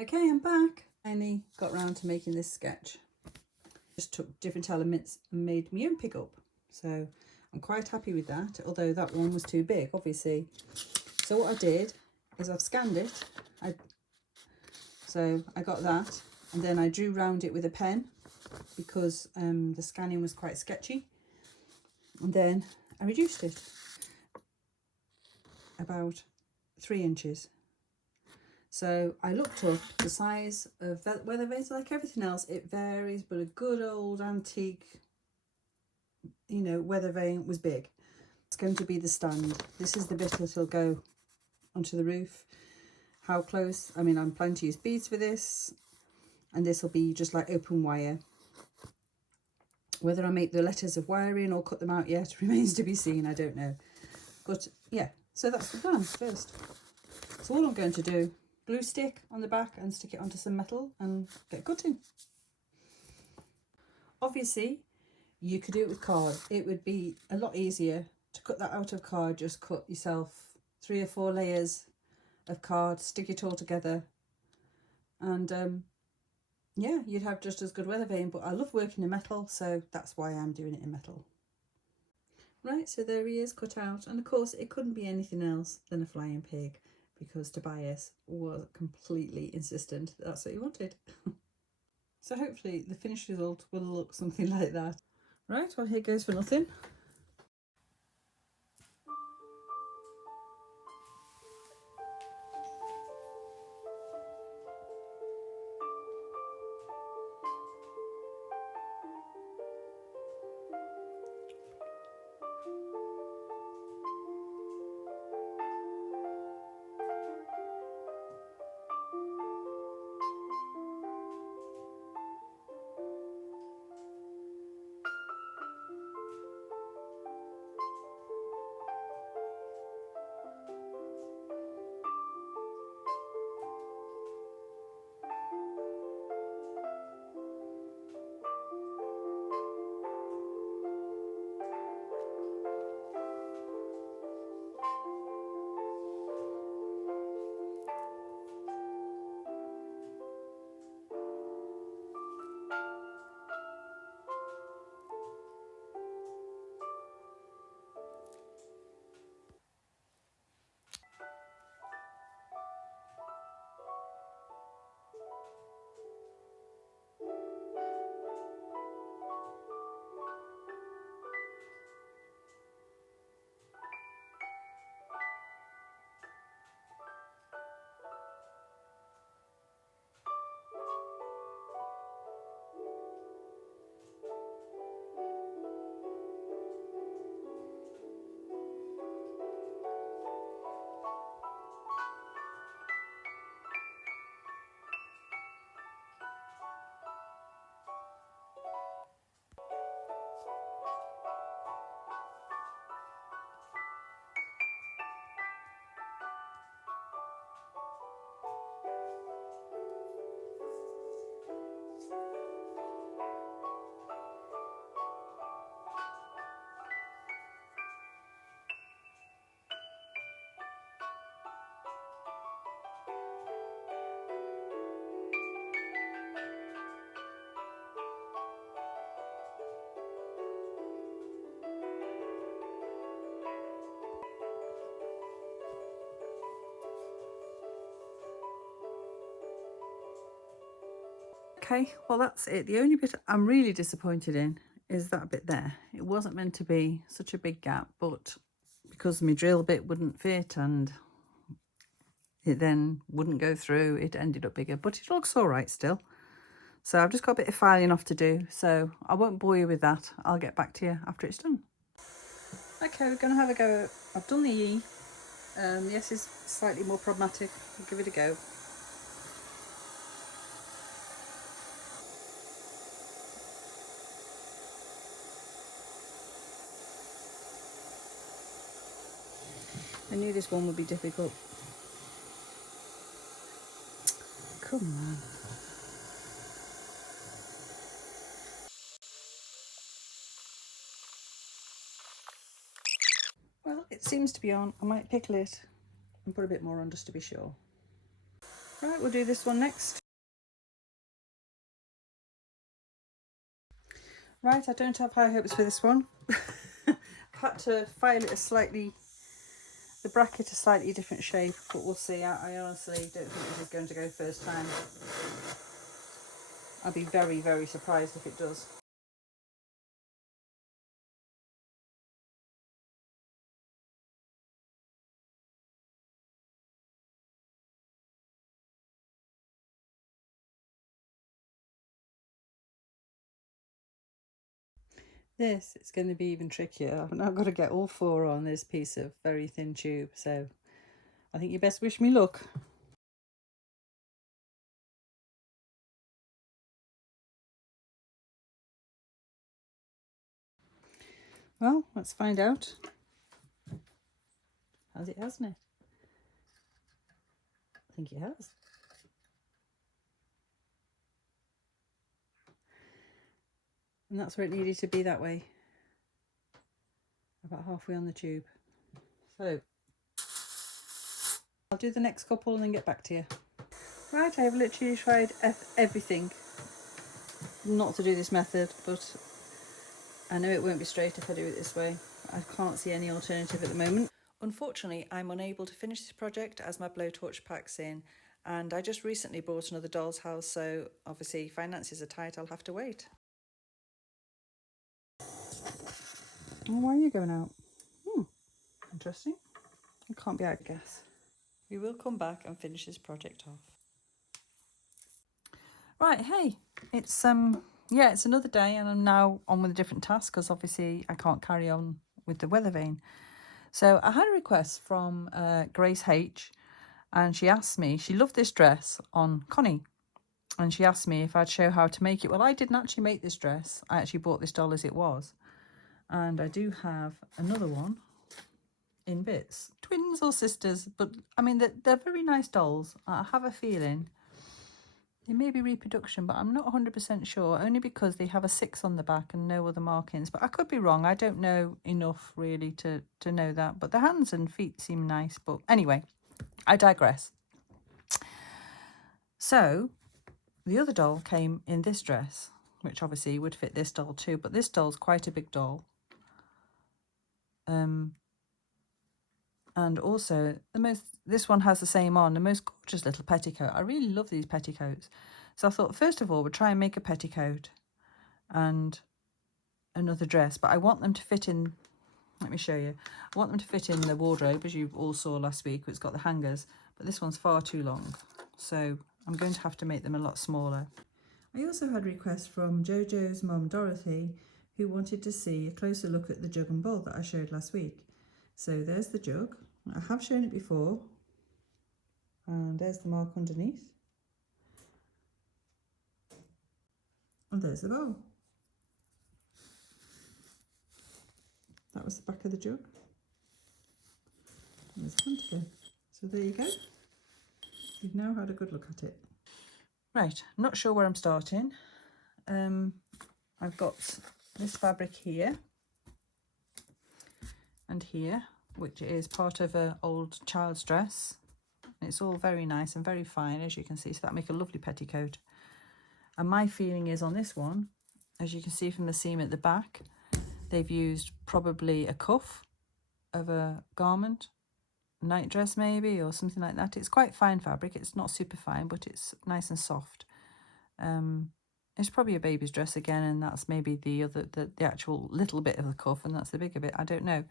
Okay, I'm back. I finally got round to making this sketch. Just took different elements and made my own pick up. So I'm quite happy with that, although that one was too big, obviously. So what I did is I've scanned it. So I got that, and then I drew round it with a pen because the scanning was quite sketchy. And then I reduced it about 3 inches. So I looked up the size of weather vanes. Like everything else, it varies, but a good old antique, weather vane was big. It's going to be the stand. This is the bit that'll go onto the roof. How close? I mean, I'm planning to use beads for this, and this will be just like open wire. Whether I make the letters of wiring or cut them out yet remains to be seen. I don't know. But yeah, so that's the plan first. So all I'm going to do, glue stick on the back and stick it onto some metal and get cutting. Obviously, you could do it with card. It would be a lot easier to cut that out of card. Just cut yourself 3 or 4 layers of card, stick it all together, and yeah, you'd have just as good weather vane. But I love working in metal, so that's why I'm doing it in metal. Right, so there he is cut out, and of course it couldn't be anything else than a flying pig, because Tobias was completely insistent that's what he wanted. So hopefully the finished result will look something like that. Right, well, here goes for nothing. Okay, well that's it. The only bit I'm really disappointed in is that bit there. It wasn't meant to be such a big gap, but because my drill bit wouldn't fit and it then wouldn't go through, it ended up bigger, but it looks all right still. So I've just got a bit of filing off to do, so I won't bore you with that. I'll get back to you after it's done. Okay, we're going to have a go. I've done the E. The S is slightly more problematic. I'll give it a go. I knew this one would be difficult. Come on. Well, it seems to be on. I might pickle it and put a bit more on just to be sure. Right, we'll do this one next. Right, I don't have high hopes for this one. I've had to file it the bracket a slightly different shape, but we'll see. I honestly don't think this is going to go first time. I'll be very, very surprised if it does. This is going to be even trickier. I've now got to get all four on this piece of very thin tube, so I think you best wish me luck. Well, let's find out. Has it, hasn't it? I think it has. And that's where it needed to be, that way. About halfway on the tube. So I'll do the next couple and then get back to you. Right, I have literally tried everything not to do this method, but I know it won't be straight if I do it this way. I can't see any alternative at the moment. Unfortunately, I'm unable to finish this project as my blowtorch pack's in, and I just recently bought another doll's house, so obviously finances are tight, I'll have to wait. Oh, why are you going out? Interesting. It can't be out of gas. We will come back and finish this project off. Right, hey, it's it's another day, and I'm now on with a different task because obviously I can't carry on with the weather vane. So I had a request from Grace H, and she asked me, she loved this dress on Connie, and she asked me if I'd show how to make it. Well, I didn't actually make this dress. I actually bought this doll as it was, and I do have another one in bits, twins or sisters, but I mean they're very nice dolls. I have a feeling they may be reproduction, but I'm not 100% sure, only because they have a 6 on the back and no other markings. But I could be wrong. I don't know enough really to know that. But the hands and feet seem nice. But anyway, I digress. So the other doll came in this dress, which obviously would fit this doll too. But this doll's quite a big doll. And also this one has the same on, the most gorgeous little petticoat. I really love these petticoats. So I thought, first of all, we'll try and make a petticoat and another dress, but I want them to fit in, let me show you. I want them to fit in the wardrobe, as you all saw last week, it's got the hangers, but this one's far too long. So I'm going to have to make them a lot smaller. I also had requests from Jojo's mum, Dorothy, who wanted to see a closer look at the jug and bowl that I showed last week. So there's the jug. I have shown it before. And there's the mark underneath. And there's the bowl. That was the back of the jug. And there's the front again. So there you go. You've now had a good look at it. Right, I'm not sure where I'm starting. I've got this fabric here and here, which is part of an old child's dress. It's all very nice and very fine, as you can see, so that make a lovely petticoat. And my feeling is on this one, as you can see from the seam at the back, they've used probably a cuff of a garment, nightdress maybe, or something like that. It's quite fine fabric. It's not super fine, but it's nice and soft. It's probably a baby's dress again, and that's maybe the actual little bit of the cuff, and that's the bigger bit. I don't know,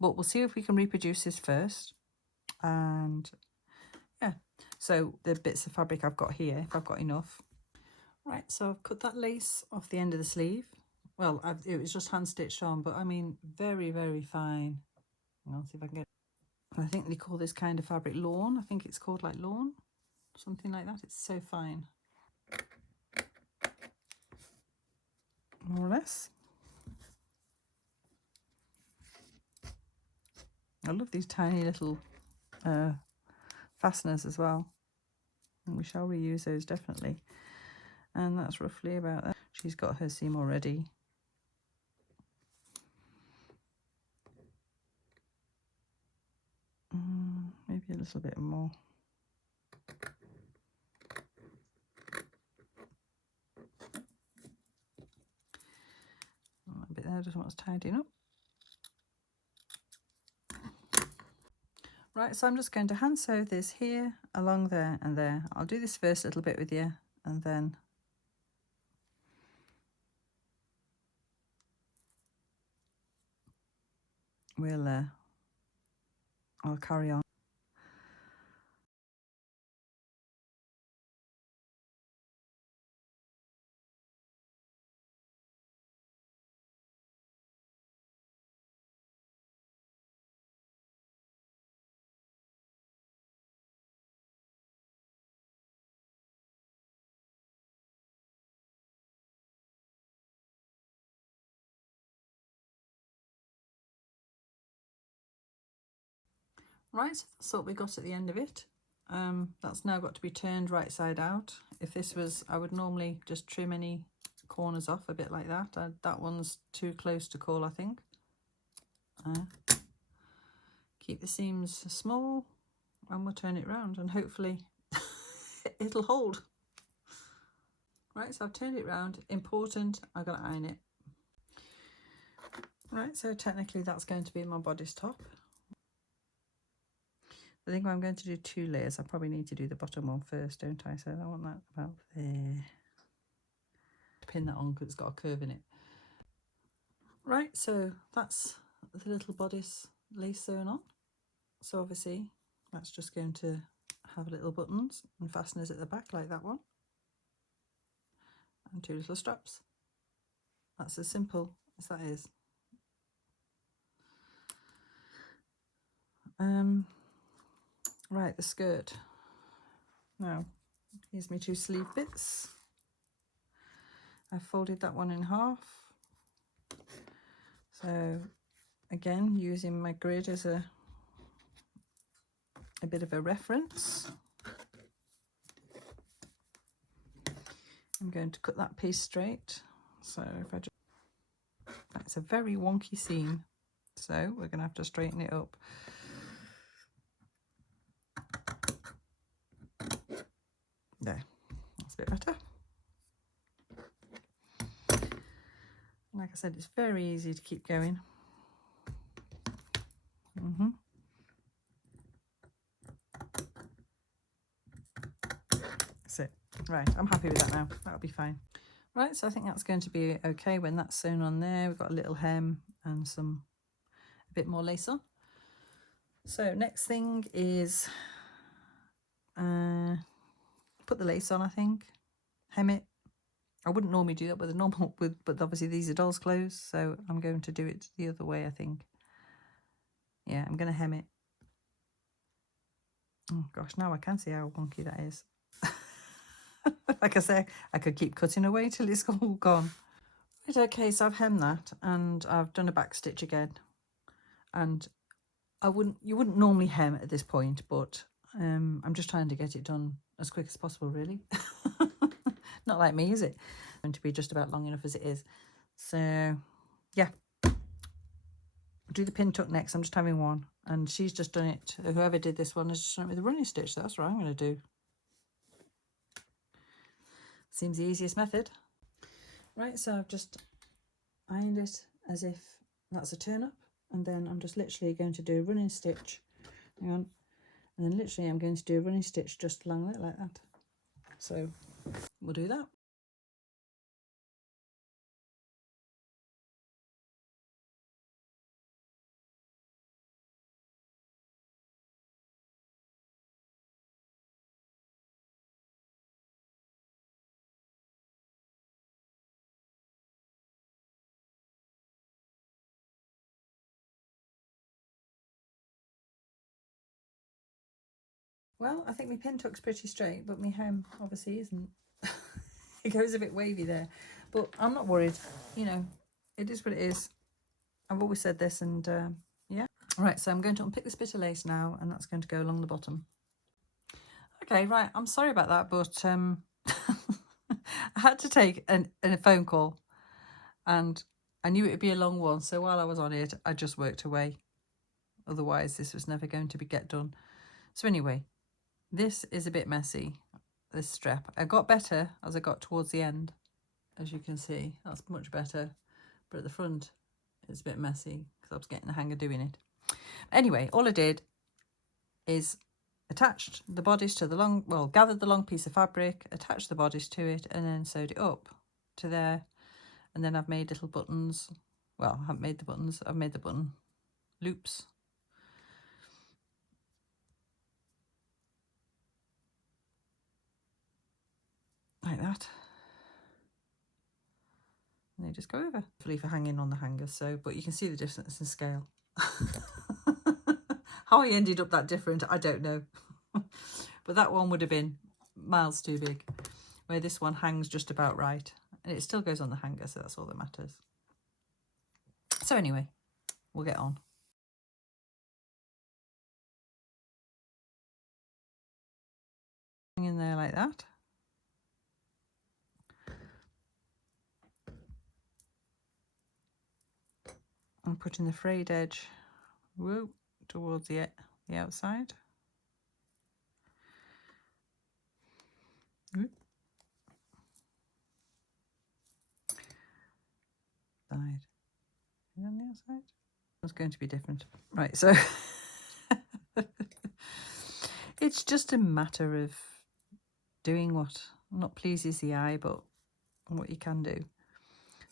but we'll see if we can reproduce this first. And yeah, so the bits of fabric I've got here, if I've got enough. Right, so I've cut that lace off the end of the sleeve. Well, it was just hand stitched on, but I mean, very, very fine. I'll see if I can get. I think they call this kind of fabric lawn. I think it's called like lawn, something like that. It's so fine. More or less. I love these tiny little fasteners as well. And we shall reuse those definitely. And that's roughly about that. She's got her seam already. Maybe a little bit more. doesn't want us tidying up. Right, so I'm just going to hand sew this here, along there and there. I'll do this first little bit with you, and then I'll carry on. Right, so that's what we got at the end of it. That's now got to be turned right side out. If this was, I would normally just trim any corners off a bit like that. That one's too close to call, I think. Keep the seams small, and we'll turn it round, and hopefully it'll hold. Right, so I've turned it round. Important, I've got to iron it. Right, so technically that's going to be my bodice top. I think I'm going to do 2 layers. I probably need to do the bottom one first, don't I? So I want that about there. Pin that on because it's got a curve in it. Right, so that's the little bodice lace sewn on. So obviously that's just going to have little buttons and fasteners at the back like that one. And 2 little straps. That's as simple as that is. Right, the skirt. Now, here's my 2 sleeve bits. I folded that one in half. So again, using my grid as a bit of a reference, I'm going to cut that piece straight. So if I just, that's a very wonky seam, so we're going to have to straighten it up. There, that's a bit better. Like I said, it's very easy to keep going. That's it. Right, I'm happy with that now. That'll be fine. Right, so I think that's going to be okay when that's sewn on there. We've got a little hem and a bit more lace on. So next thing is put the lace on, I think. Hem it. I wouldn't normally do that with a normal, but obviously these are doll's clothes, so I'm going to do it the other way, I think. Yeah, I'm going to hem it. Oh gosh, now I can see how wonky that is. Like I say, I could keep cutting away till it's all gone. Right, okay, so I've hemmed that and I've done a back stitch again. And you wouldn't normally hem at this point, but I'm just trying to get it done as quick as possible, really. Not like me, is it? It's going to be just about long enough as it is. So yeah, do the pin tuck next. I'm just having one, and she's just done it. Whoever did this one has just done it with a running stitch. So that's what I'm going to do. Seems the easiest method. Right, so I've just ironed it as if that's a turn up, and then I'm just literally going to do a running stitch. Hang on. And then literally I'm going to do a running stitch just along it like that. So we'll do that. Well, I think my pin tuck's pretty straight, but my hem obviously isn't. It goes a bit wavy there, but I'm not worried. You know, it is what it is. I've always said this, and yeah. Right, so I'm going to unpick this bit of lace now, and that's going to go along the bottom. Okay, right, I'm sorry about that, but I had to take a phone call, and I knew it would be a long one, so while I was on it, I just worked away. Otherwise, this was never going to get done. So anyway, this is a bit messy, this strap. I got better as I got towards the end, as you can see. That's much better. But at the front, It's a bit messy because I was getting the hang of doing it. Anyway, all I did is attached the bodice to the long, well, gathered the long piece of fabric, attached the bodice to it, and then sewed it up to there. And then I've made little buttons. Well, I haven't made the buttons. I've made the button loops. Like that. And they just go over. Hopefully for hanging on the hanger, so, but you can see the difference in scale. How I ended up that different, I don't know. But that one would have been miles too big, where this one hangs just about right. And it still goes on the hanger, so that's all that matters. So anyway, we'll get on. In there like that. I'm putting the frayed edge towards the outside. Side. On the outside. It's going to be different. Right, so it's just a matter of doing what not pleases the eye, but what you can do.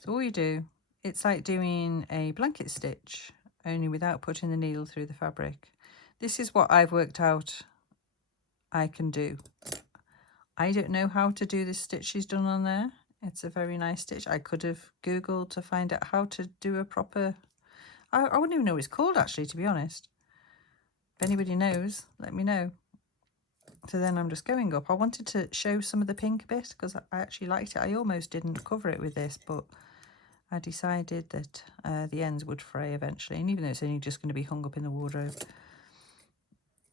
So all you do, it's like doing a blanket stitch, only without putting the needle through the fabric. This is what I've worked out I can do. I don't know how to do this stitch she's done on there. It's a very nice stitch. I could have Googled to find out how to do a proper... I wouldn't even know what it's called, actually, to be honest. If anybody knows, let me know. So then I'm just going up. I wanted to show some of the pink bit because I actually liked it. I almost didn't cover it with this, but I decided that the ends would fray eventually. And even though it's only just going to be hung up in the wardrobe.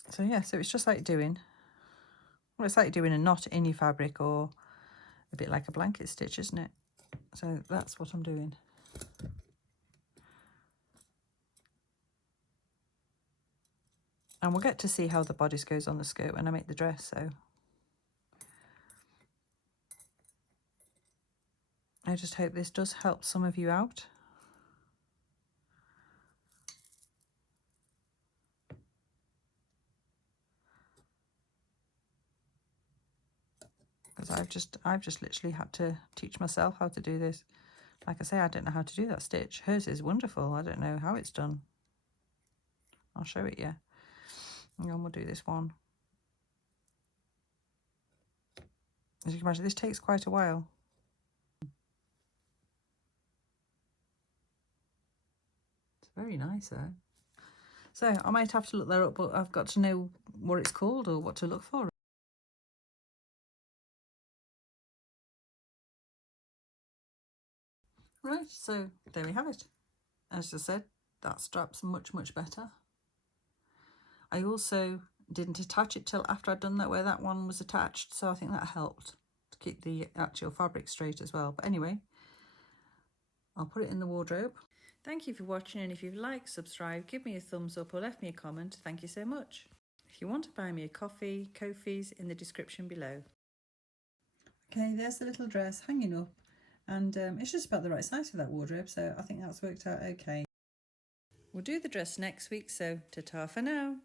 So yeah, so it's just like doing... Well, it's like doing a knot in your fabric, or a bit like a blanket stitch, isn't it? So that's what I'm doing. And we'll get to see how the bodice goes on the skirt when I make the dress, so I just hope this does help some of you out. Because I've just literally had to teach myself how to do this. Like I say, I don't know how to do that stitch. Hers is wonderful. I don't know how it's done. I'll show it you. And then we'll do this one. As you can imagine, this takes quite a while. It's very nice, though. So I might have to look that up, but I've got to know what it's called or what to look for. Right, so there we have it. As I said, that strap's much, much better. I also didn't attach it till after I'd done that, where that one was attached, so I think that helped to keep the actual fabric straight as well. But anyway, I'll put it in the wardrobe. Thank you for watching, and if you've liked, subscribe, give me a thumbs up or left me a comment. Thank you so much. If you want to buy me a coffee, Ko-fi's in the description below. Okay, there's the little dress hanging up, and it's just about the right size for that wardrobe, so I think that's worked out okay. We'll do the dress next week, so ta-ta for now.